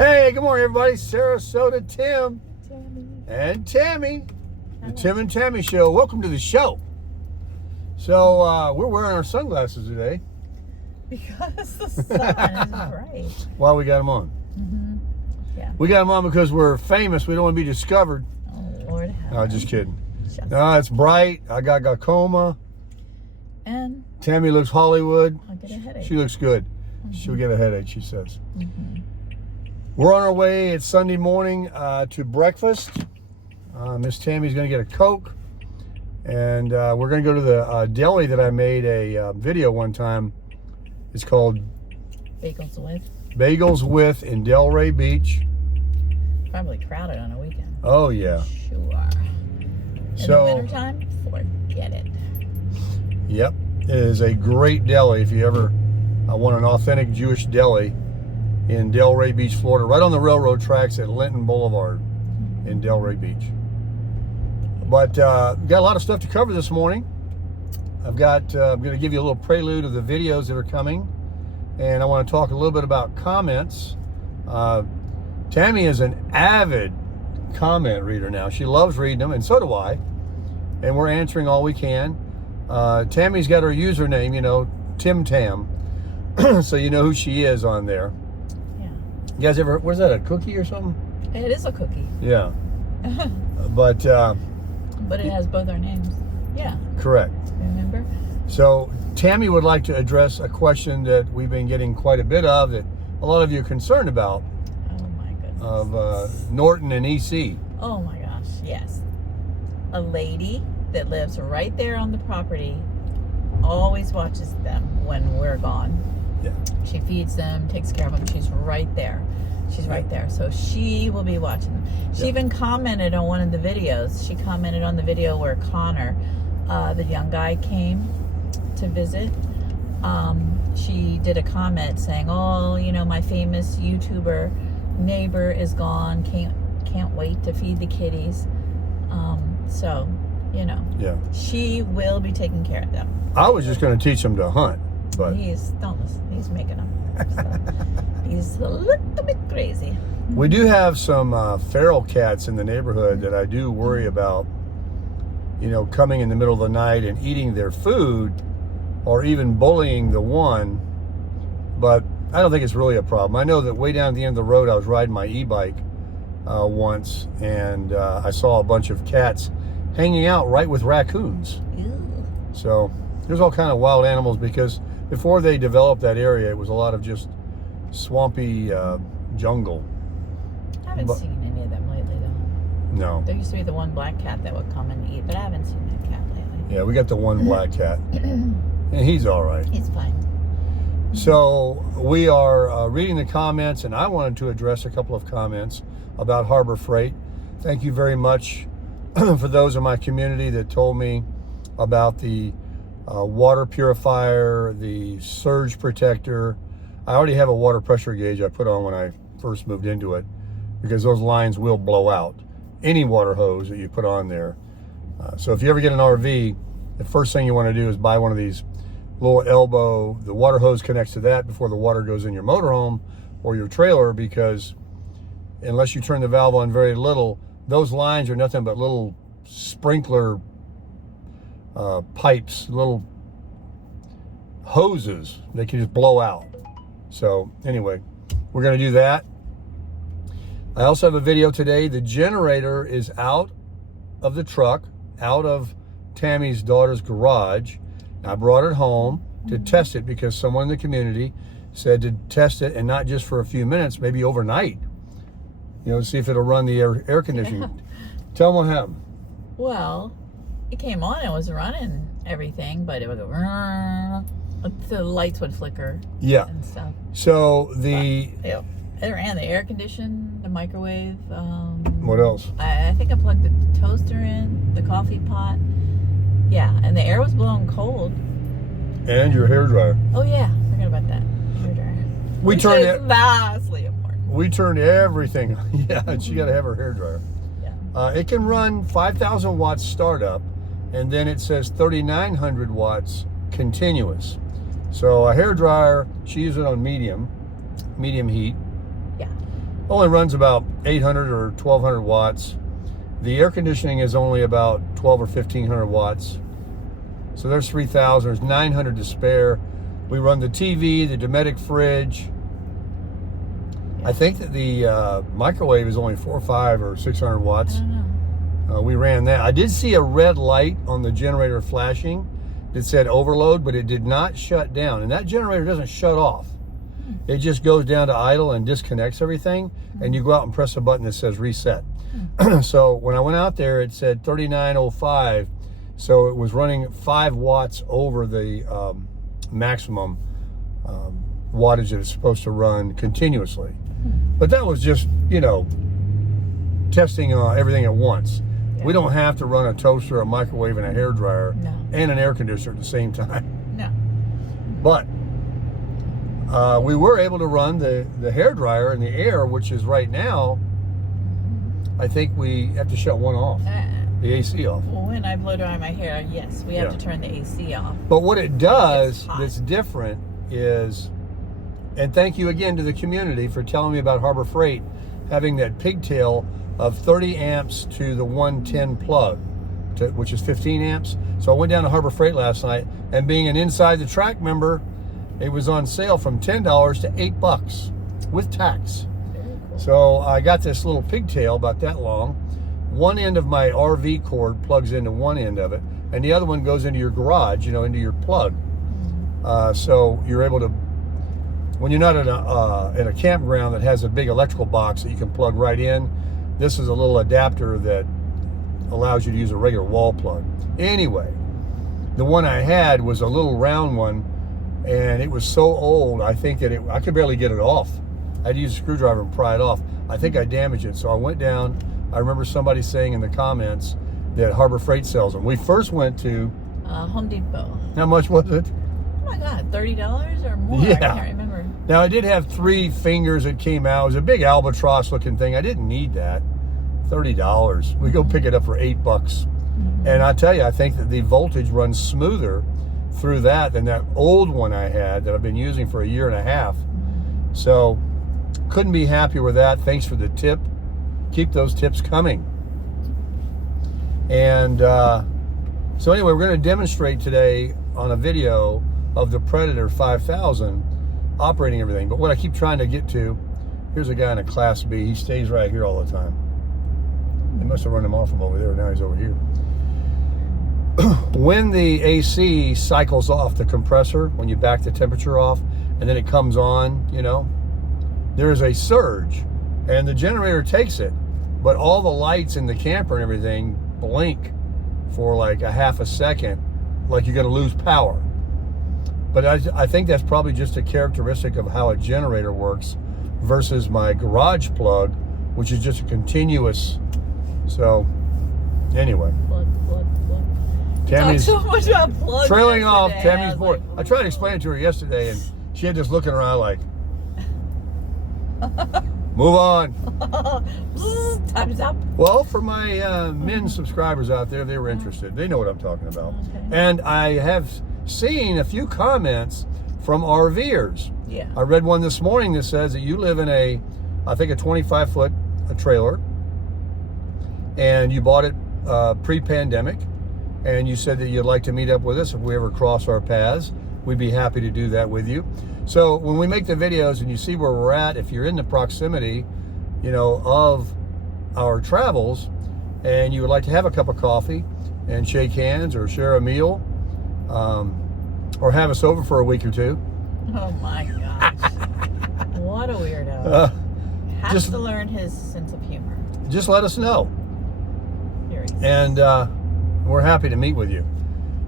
Hey, good morning, everybody. Sarasota Tim Tammy. and Tammy, the Tim and Tammy Show. Welcome to the show. So we're wearing our sunglasses today. Because the sun is bright. Why we got them on? Yeah. We got them on because we're famous. We don't want to be discovered. Oh, Lord have No, just kidding. Just No, it's bright. I got glaucoma. And Tammy looks Hollywood. I'll get a headache. She looks good. She'll get a headache, she says. Mm-hmm. We're on our way. It's Sunday morning to breakfast. Miss Tammy's going to get a Coke. And we're going to go to the deli that I made a video one time. It's called Bagels With in Delray Beach. Probably crowded on a weekend. Oh, yeah. Sure. In the wintertime, forget it. Yep. It is a great deli if you ever want an authentic Jewish deli in Delray Beach, Florida, right on the railroad tracks at Linton Boulevard in Delray Beach. But got a lot of stuff to cover this morning. I'm going to give you a little prelude of the videos that are coming, and I want to talk a little bit about comments. Tammy is an avid comment reader now. She loves reading them, and so do I. And we're answering all we can. Tammy's got her username, you know, Tim Tam, so you know who she is on there. Yeah. You guys ever? Was that a cookie or something? It is a cookie. Yeah. But it has both our names. Yeah. Correct. Remember? So Tammy would like to address a question that we've been getting quite a bit of, that a lot of you are concerned about. Oh my goodness. Of Norton and EC. Oh my gosh, yes. A lady that lives right there on the property always watches them when we're gone. Yeah. She feeds them, takes care of them. She's right there. She's right there. So she will be watching them. She even commented on one of the videos. She commented on the video where Connor, the young guy, came to visit. She did a comment saying, "Oh, you know, my famous YouTuber neighbor is gone. Can't wait to feed the kitties." So, you know, Yeah. she will be taking care of them. I was just going to teach them to hunt, but Don't listen. He's making them. So, he's a little bit crazy. we do have some feral cats in the neighborhood that I do worry about, you know, coming in the middle of the night and eating their food, or even bullying the one. But I don't think it's really a problem. I know that way down at the end of the road, I was riding my e-bike once, and I saw a bunch of cats hanging out right with raccoons. Ew. So there's all kind of wild animals, because before they developed that area, it was a lot of just swampy jungle. I haven't seen any of them lately, though. No. There used to be the one black cat that would come and eat, but I haven't seen that cat lately. Yeah, we got the one black cat, and he's all right. He's fine. So we are reading the comments, and I wanted to address a couple of comments about Harbor Freight. Thank you very much for those in my community that told me about the water purifier, the surge protector. I already have a water pressure gauge I put on when I first moved into it, because those lines will blow out any water hose that you put on there. So if you ever get an RV, the first thing you want to do is buy one of these little elbow. The water hose connects to that before the water goes in your motorhome or your trailer, because unless you turn the valve on very little, those lines are nothing but little sprinkler pipes, little hoses. They can just blow out. So anyway, we're going to do that. I also have a video today. The generator is out of the truck, out of Tammy's daughter's garage. I brought it home to test it, because someone in the community said to test it, and not just for a few minutes, maybe overnight. You know, see if it'll run the air conditioning. Yeah. Tell them what happened. Well, it came on and was running everything, but it would go, the lights would flicker. Yeah. And stuff. So it ran the air condition, the microwave. What else? I think I plugged the toaster in, the coffee pot. Yeah, and the air was blowing cold. And your hairdryer. Oh yeah, forgot about that. Hairdryer. We turned it vastly important. We turned everything. Yeah, she got to have her hairdryer. Yeah. It can run 5,000 watts startup, and then it says 3,900 watts continuous. So a hairdryer, she uses it on medium heat. Yeah. only runs about 800 or 1200 watts. The air conditioning is only about 12 or 1500 watts. So there's 3,000. There's 900 to spare. We run the TV, the Dometic fridge. I think that the microwave is only 4, 5, or 600 watts. I don't know. We ran that. I did see a red light on the generator flashing that said overload, but it did not shut down. And that generator doesn't shut off. It just goes down to idle and disconnects everything. And you go out and press a button that says reset. So when I went out there, it said 3905. So it was running 5 watts over the maximum wattage that it's supposed to run continuously. But that was just, you know, testing everything at once. Yeah. We don't have to run a toaster, a microwave, and a hairdryer and an air conditioner at the same time. No. But we were able to run the hairdryer in the air, which is right now, I think we have to shut one off, the AC off. Well, when I blow dry my hair, yes, we have to turn the AC off. But what it does that's different is, and thank you again to the community for telling me about Harbor Freight having that pigtail of 30 amps to the 110 plug, which is 15 amps. So I went down to Harbor Freight last night, and being an Inside the Track member, it was on sale from $10 to $8 with tax. So I got this little pigtail about that long. One end of my RV cord plugs into one end of it, and the other one goes into your garage, you know, into your plug. So you're able to, when you're not in a campground that has a big electrical box that you can plug right in, this is a little adapter that allows you to use a regular wall plug. Anyway, the one I had was a little round one, and it was so old, I think that I could barely get it off. I had to use a screwdriver and pry it off. I think I damaged it, so I went down. I remember somebody saying in the comments that Harbor Freight sells them. We first went to Home Depot. How much was it? Oh my God, $30 or more? Yeah. I can't remember. Now, I did have 3 fingers that came out. It was a big albatross looking thing. I didn't need that. $30. We go pick it up for $8. And I tell you, I think that the voltage runs smoother through that than that old one I had that I've been using for 1.5 years. So couldn't be happier with that. Thanks for the tip. Keep those tips coming. And so anyway, we're going to demonstrate today on a video of the Predator 5000 operating everything. But what I keep trying to get to, here's a guy in a Class B. He stays right here all the time. They must have run him off from over there. Now he's over here. When the AC cycles off the compressor, when you back the temperature off, and then it comes on, you know, there is a surge, and the generator takes it, but all the lights in the camper and everything blink for like a half a second, like you're going to lose power. But I think that's probably just a characteristic of how a generator works versus my garage plug, which is just a continuous. So anyway, Plug. Tammy's so much about plugs trailing off. yesterday. Tammy's bored. I tried to explain it to her yesterday, and she had this looking around like, move on. Time's up. Well, for my men subscribers out there, they were interested. They know what I'm talking about. Okay. And I have seen a few comments from RVers. Yeah. I read one this morning that says that you live in I think a 25-foot trailer, and you bought it pre-pandemic, and you said that you'd like to meet up with us if we ever cross our paths. We'd be happy to do that with you. So when we make the videos and you see where we're at, if you're in the proximity, you know, of our travels, and you would like to have a cup of coffee and shake hands or share a meal, or have us over for a week or two. Oh my gosh. What a weirdo. Has to learn his sense of humor. Just let us know. Seriously. And we're happy to meet with you.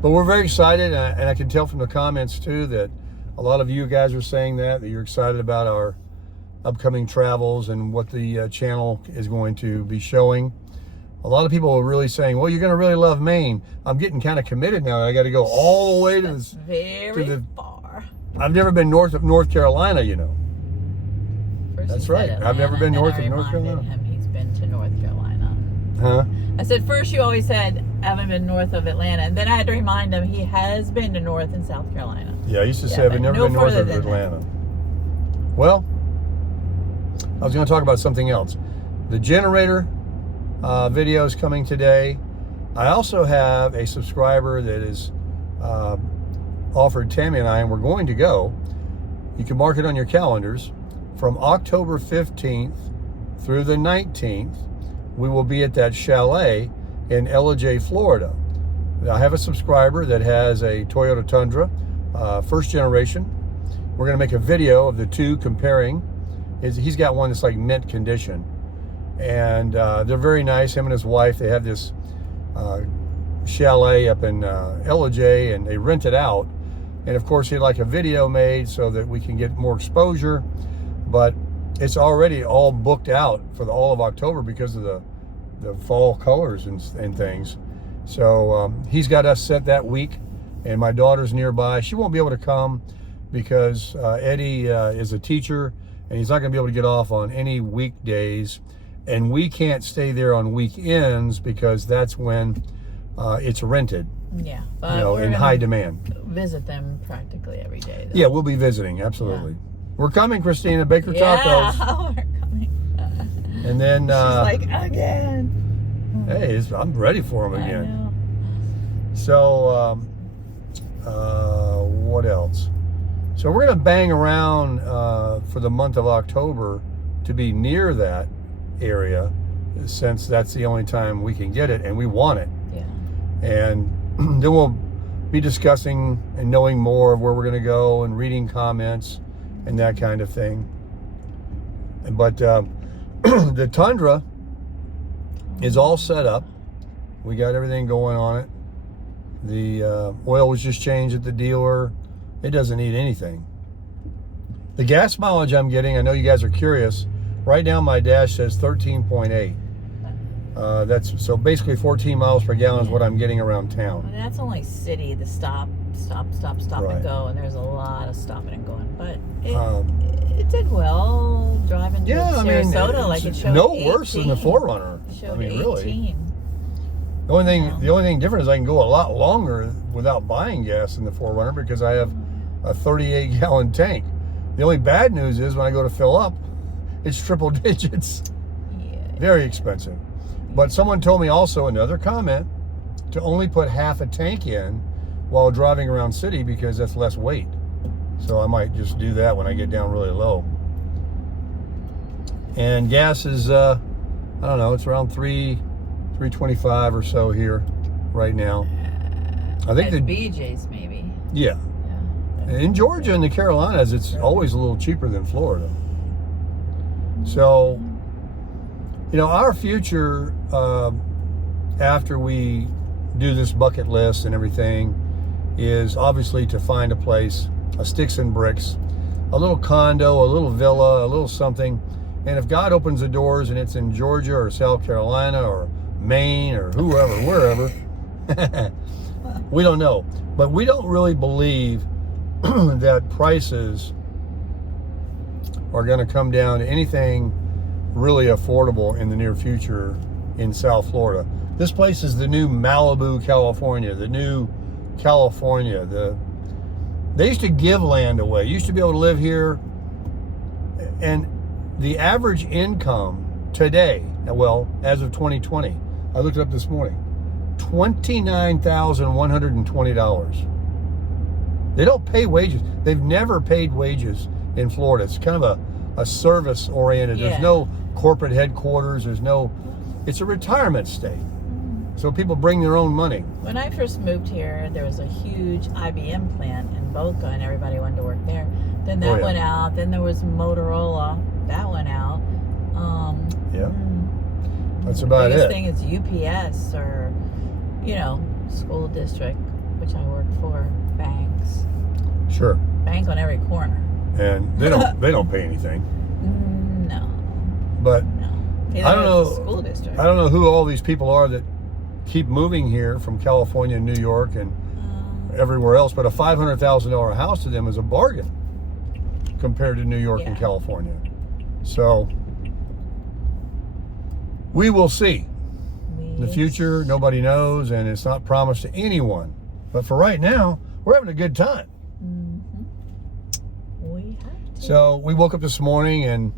But we're very excited, and I can tell from the comments too that a lot of you guys are saying that you're excited about our upcoming travels and what the channel is going to be showing. A lot of people are really saying, well, you're going to really love Maine. I'm getting kind of committed now. I got to go all the way to this. Very far. I've never been north of North Carolina, you know. First That's he right. said I've never been Atlanta, north and of North I reminded Carolina. him he's been to North Carolina. Huh? I said, first you always said, I haven't been north of Atlanta. And then I had to remind him he has been to North and South Carolina. Yeah, I used to say I've but never no been north further of than that. Atlanta. Well, I was going to talk about something else. The generator video is coming today. I also have a subscriber that is offered Tammy and I, and we're going to go. You can mark it on your calendars. From October 15th through the 19th, we will be at that chalet in Ellijay, Florida. I have a subscriber that has a Toyota Tundra, first generation. We're going to make a video of the two comparing. He's got one that's like mint condition. And they're very nice. Him and his wife, they have this chalet up in Ellijay, and they rent it out. And of course, he'd like a video made so that we can get more exposure. But it's already all booked out for all of October because of the fall colors and things. So he's got us set that week, and my daughter's nearby. She won't be able to come because Eddie is a teacher, and he's not going to be able to get off on any weekdays. And we can't stay there on weekends because that's when it's rented. Yeah, but in high demand. Visit them practically every day, though. Yeah, we'll be visiting, absolutely. Yeah. We're coming, Christina, Baker Tacos. Yeah, we're coming. And then she's like, again. Hey, I'm ready for them again. I know. So, what else? So we're going to bang around for the month of October to be near that area, since that's the only time we can get it, and we want it. Yeah. And then we'll be discussing and knowing more of where we're going to go and reading comments and that kind of thing. But the Tundra is all set up. We got everything going on it. The oil was just changed at the dealer. It doesn't need anything. The gas mileage I'm getting, I know you guys are curious. Right now my dash says 13.8. That's so basically 14 miles per gallon is what I'm getting around town. And that's only city, the stop Right. and go, and there's a lot of stopping and going. But it did well driving to Sarasota, like it showed no 18. worse than the 4Runner. It showed I mean, 18. really. The only thing different is I can go a lot longer without buying gas in the 4Runner because I have a 38-gallon tank. The only bad news is when I go to fill up, it's triple digits. Yeah. Very expensive. But someone told me also, another comment, to only put half a tank in while driving around city because that's less weight. So I might just do that when I get down really low. And gas is, I don't know, it's around $3.25 or so here right now. I think At BJ's maybe. Yeah. In Georgia and the Carolinas, it's always a little cheaper than Florida. So, our future after we do this bucket list and everything is obviously to find a place, a sticks and bricks, a little condo, a little villa, a little something. And if God opens the doors and it's in Georgia or South Carolina or Maine or whoever, wherever, we don't know. But we don't really believe that prices are going to come down to anything really affordable in the near future in South Florida. This place is the new Malibu, California, the new California. They used to give land away. You used to be able to live here, and the average income today, well, as of 2020, I looked it up this morning, $29,120. They don't pay wages. They've never paid wages in Florida. It's kind of a service oriented. Yeah. There's no corporate headquarters. It's a retirement state. So people bring their own money. When I first moved here, there was a huge IBM plant in Boca, and everybody wanted to work there. Then that went out. Then there was Motorola. That went out. That's about it. The it. biggest thing is UPS or, school district, which I worked for, banks. Sure. Bank on every corner. And they don't pay anything. No. But No. I don't know. School district. I don't know who all these people are that keep moving here from California and New York and everywhere else, but a $500,000 house to them is a bargain compared to New York and California. So we will see. In the future, nobody knows, and it's not promised to anyone. But for right now, we're having a good time. We have to. So we woke up this morning and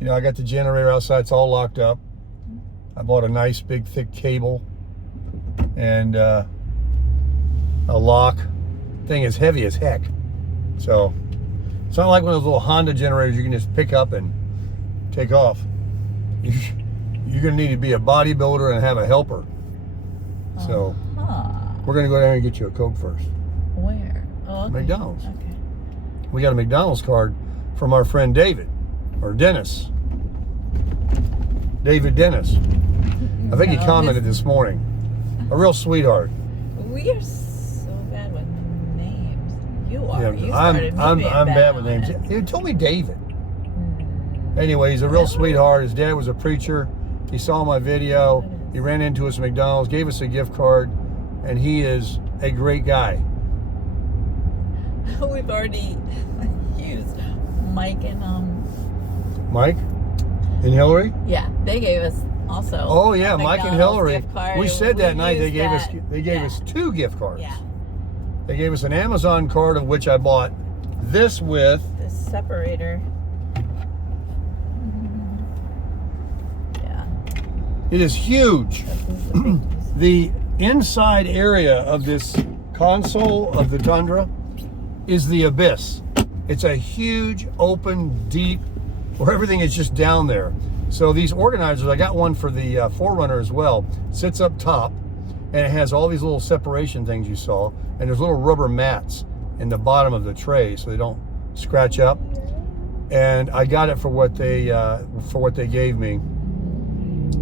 You know, I got the generator outside. It's all locked up. I bought a nice big thick cable and a lock. Thing is heavy as heck. So it's not like one of those little Honda generators you can just pick up and take off. You're going to need to be a bodybuilder and have a helper. So we're going to go down and get you a Coke first. Where? Oh, okay. McDonald's. Okay. We got a McDonald's card from our friend David, or Dennis. David Dennis. I think he commented this morning. A real sweetheart. We are so bad with names. You are. Yeah, You started I'm being bad with on names. it. He told me David. Anyway, he's a real sweetheart. His dad was a preacher. He saw my video. He ran into us at McDonald's, gave us a gift card, and he is a great guy. We've already used Mike and Mike and Hillary? Yeah, they gave us also. Oh yeah, Mike and Hillary. Gift card. We said that night they gave used us 2 gift cards. Yeah. They gave us an Amazon card of which I bought this with. This separator. Yeah. It is huge. The inside area of this console of the Tundra is the abyss. It's a huge, open, deep, where everything is just down there. So these organizers, I got one for the 4Runner as well, sits up top, and it has all these little separation things you saw, and there's little rubber mats in the bottom of the tray so they don't scratch up. And I got it for what they gave me.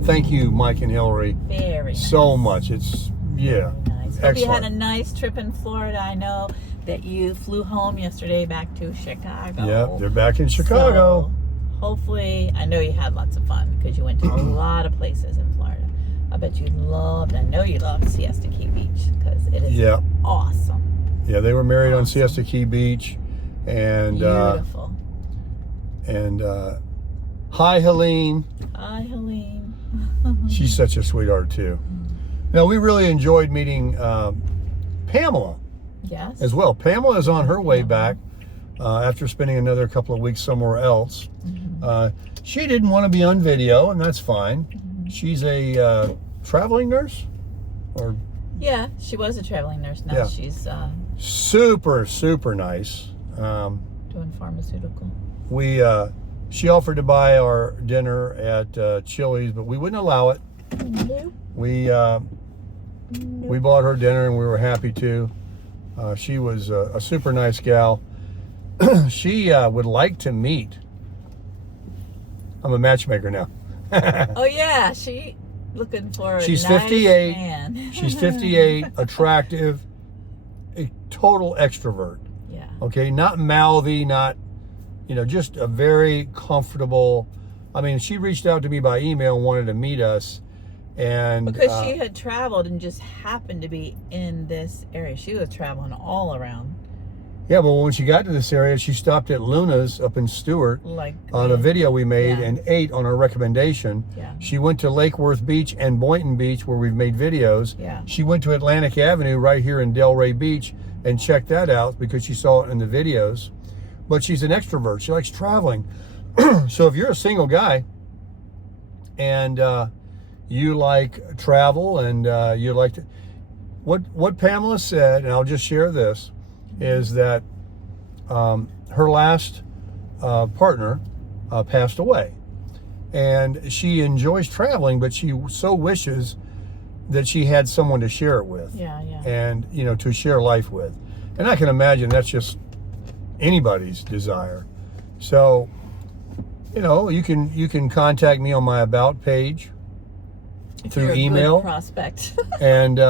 Thank you, Mike and Hillary. Very nice. So much. It's, yeah, nice. Hope excellent. you had a nice trip in Florida. I know that you flew home yesterday back to Chicago. Yeah, they're back in Chicago. So hopefully, I know you had lots of fun because you went to a lot of places in Florida. I bet you loved, I know you loved Siesta Key Beach because it is awesome. Yeah, they were married on Siesta Key Beach. And beautiful. Hi, Helene. Hi, Helene. She's such a sweetheart too. Now, we really enjoyed meeting Pamela. Yes. As well. Pamela is on her way back after spending another couple of weeks somewhere else. She didn't want to be on video, and that's fine. She's a traveling nurse, or yeah, she was a traveling nurse. Now she's super nice. Doing pharmaceutical. She offered to buy our dinner at Chili's, but we wouldn't allow it. Nope. We bought her dinner, and we were happy to. She was a super nice gal. She would like to meet. I'm a matchmaker now. Oh yeah, she looking for. She's nice 58. Man. She's 58, attractive, a total extrovert. Yeah. Okay, not mouthy, not, just a very comfortable. I mean, she reached out to me by email and wanted to meet us. And because she had traveled and just happened to be in this area. She was traveling all around. Yeah, but when she got to this area, she stopped at Luna's up in Stewart on a video we made and ate on our recommendation. Yeah. She went to Lake Worth Beach and Boynton Beach where we've made videos. Yeah. She went to Atlantic Avenue right here in Delray Beach and checked that out because she saw it in the videos. But she's an extrovert. She likes traveling. So if you're a single guy and you like travel and you like to... What Pamela said, and I'll just share this, is that her last partner passed away. And she enjoys traveling, but she so wishes that she had someone to share it with. Yeah. And, to share life with. And I can imagine that's just anybody's desire. So, you can contact me on my About page through email. Good prospect. And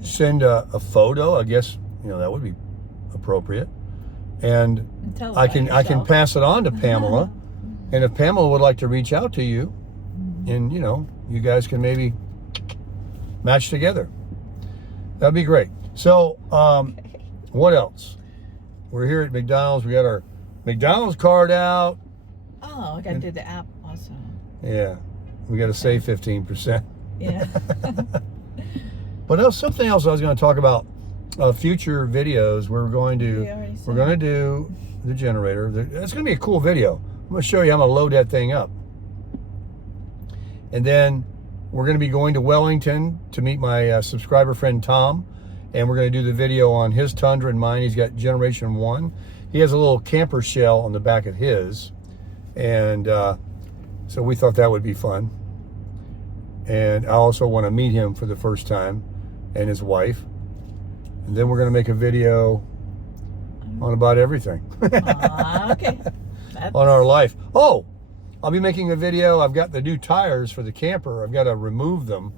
send a photo. I guess that would be appropriate, and I can pass it on to Pamela. And if Pamela would like to reach out to you, and you guys can maybe match together, that'd be great. So what else? We're here at McDonald's. We got our McDonald's card out. Oh, I gotta do the app also. Yeah, we got to save 15%. Yeah. But something else I was going to talk about. Future videos. We're going to do the generator. It's going to be a cool video. I'm going to show you how I'm going to load that thing up. And then we're going to be going to Wellington to meet my subscriber friend Tom. And we're going to do the video on his Tundra and mine. He's got Generation 1. He has a little camper shell on the back of his. And so we thought that would be fun. And I also want to meet him for the first time and his wife. And then we're going to make a video on about everything. Okay. On our life. Oh, I'll be making a video. I've got the new tires for the camper. I've got to remove them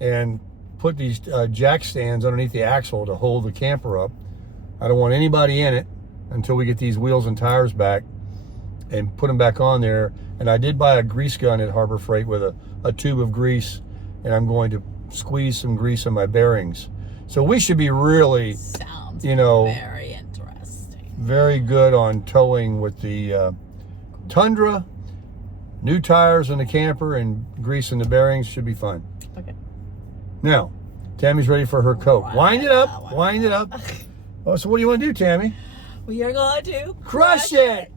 and put these jack stands underneath the axle to hold the camper up. I don't want anybody in it until we get these wheels and tires back and put them back on there. And I did buy a grease gun at Harbor Freight with a tube of grease, and I'm going to squeeze some grease in my bearings. So we should be really, Sounds very interesting. very good on towing with the Tundra, new tires in the camper, and grease in the bearings. Should be fun. Okay. Now, Tammy's ready for her Coke. Wind it up. Wind it up. Oh, so what do you want to do, Tammy? We are going to Crush it!